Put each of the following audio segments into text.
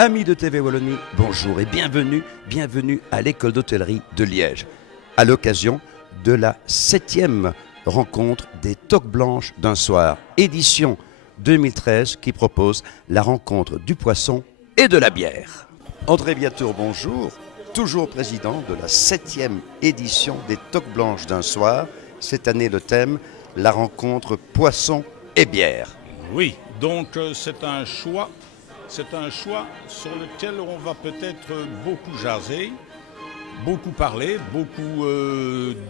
Amis de TV Wallonie, bonjour et bienvenue à l'école d'hôtellerie de Liège, à l'occasion de la 7e rencontre des Toques Blanches d'un soir, édition 2013, qui propose la rencontre du poisson et de la bière. André Viatour, bonjour, toujours président de la 7e édition des Toques Blanches d'un soir. Cette année, le thème, la rencontre poisson et bière. Oui, donc c'est un choix sur lequel on va peut-être beaucoup jaser, beaucoup parler, beaucoup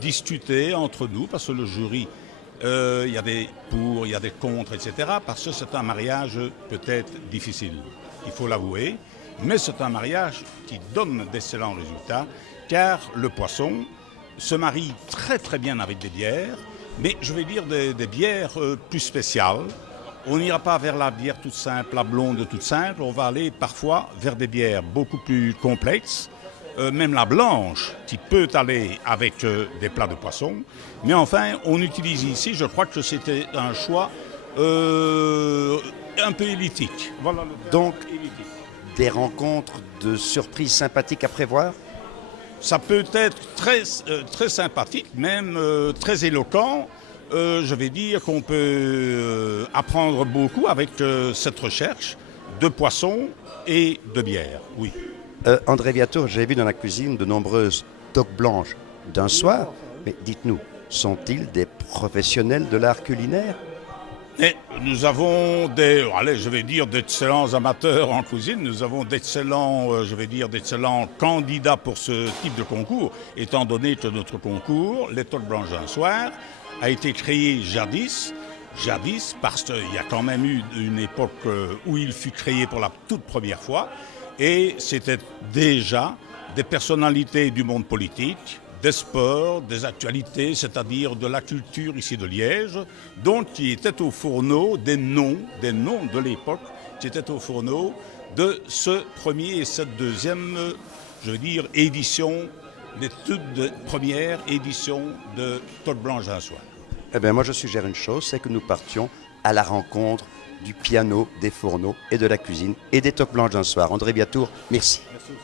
discuter entre nous, parce que le jury, il y a des pour, il y a des contre, etc. Parce que c'est un mariage peut-être difficile, il faut l'avouer, mais c'est un mariage qui donne d'excellents résultats, car le poisson se marie très très bien avec des bières, mais je vais dire des bières plus spéciales. On n'ira pas vers la bière toute simple, la blonde toute simple, on va aller parfois vers des bières beaucoup plus complexes, même la blanche qui peut aller avec des plats de poisson. Mais enfin, on utilise ici, je crois que c'était un choix un peu élitique. Voilà le Donc, élitique. Des rencontres de surprises sympathiques à prévoir? Ça peut être très sympathique, même très éloquent. Je vais dire qu'on peut apprendre beaucoup avec cette recherche de poissons et de bière, oui. André Viatour, j'ai vu dans la cuisine de nombreuses toques blanches d'un soir, mais dites-nous, sont-ils des professionnels de l'art culinaire? Et nous avons d'excellents amateurs en cuisine, nous avons d'excellents candidats pour ce type de concours, étant donné que notre concours, les Toques Blanches d'un soir, a été créé jadis parce qu'il y a quand même eu une époque où il fut créé pour la toute première fois, et c'était déjà des personnalités du monde politique, des sports, des actualités, c'est-à-dire de la culture ici de Liège, donc qui étaient au fourneau des noms de l'époque, qui étaient au fourneau de ce premier et cette deuxième, édition, les toutes premières éditions de Toques Blanches d'un soir. Eh bien, moi, je suggère une chose, c'est que nous partions à la rencontre du piano, des fourneaux et de la cuisine et des Toques Blanches d'un soir. André Viatour, merci. Merci aussi.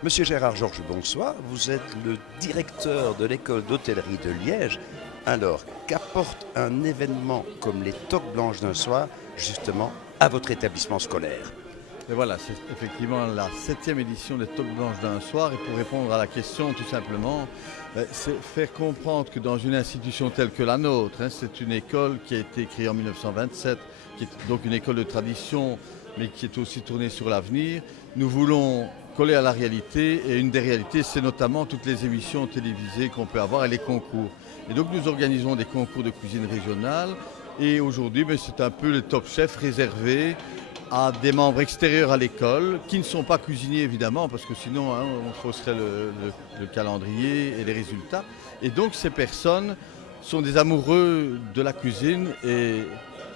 Monsieur Gérard Georges, bonsoir. Vous êtes le directeur de l'école d'hôtellerie de Liège. Alors, qu'apporte un événement comme les Toques Blanches d'un soir, justement, à votre établissement scolaire? Et voilà, c'est effectivement la 7e édition des Toques Blanches d'un soir. Et pour répondre à la question, tout simplement, c'est faire comprendre que dans une institution telle que la nôtre, c'est une école qui a été créée en 1927, qui est donc une école de tradition, mais qui est aussi tournée sur l'avenir. Nous voulons coller à la réalité, et une des réalités, c'est notamment toutes les émissions télévisées qu'on peut avoir et les concours. Et donc nous organisons des concours de cuisine régionale, et aujourd'hui c'est un peu le top chef réservé à des membres extérieurs à l'école, qui ne sont pas cuisiniers évidemment, parce que sinon on fausserait le calendrier et les résultats. Et donc ces personnes sont des amoureux de la cuisine, et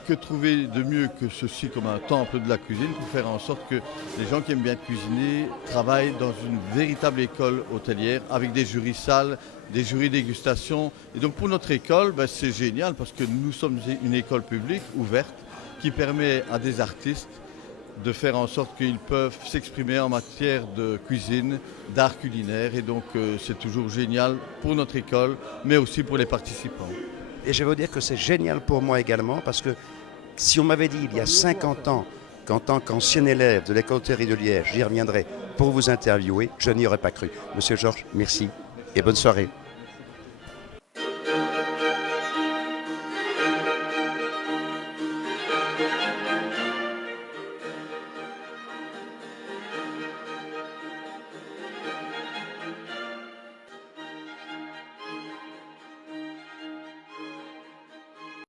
que trouver de mieux que ceci comme un temple de la cuisine pour faire en sorte que les gens qui aiment bien cuisiner travaillent dans une véritable école hôtelière avec des jurys salles, des jurys dégustation. Et donc pour notre école, c'est génial parce que nous sommes une école publique ouverte qui permet à des artistes de faire en sorte qu'ils peuvent s'exprimer en matière de cuisine, d'art culinaire. Et donc c'est toujours génial pour notre école, mais aussi pour les participants. Et je veux dire que c'est génial pour moi également, parce que si on m'avait dit il y a 50 ans qu'en tant qu'ancien élève de l'école d'hôtellerie de Liège, j'y reviendrai pour vous interviewer, je n'y aurais pas cru. Monsieur Georges, merci et bonne soirée.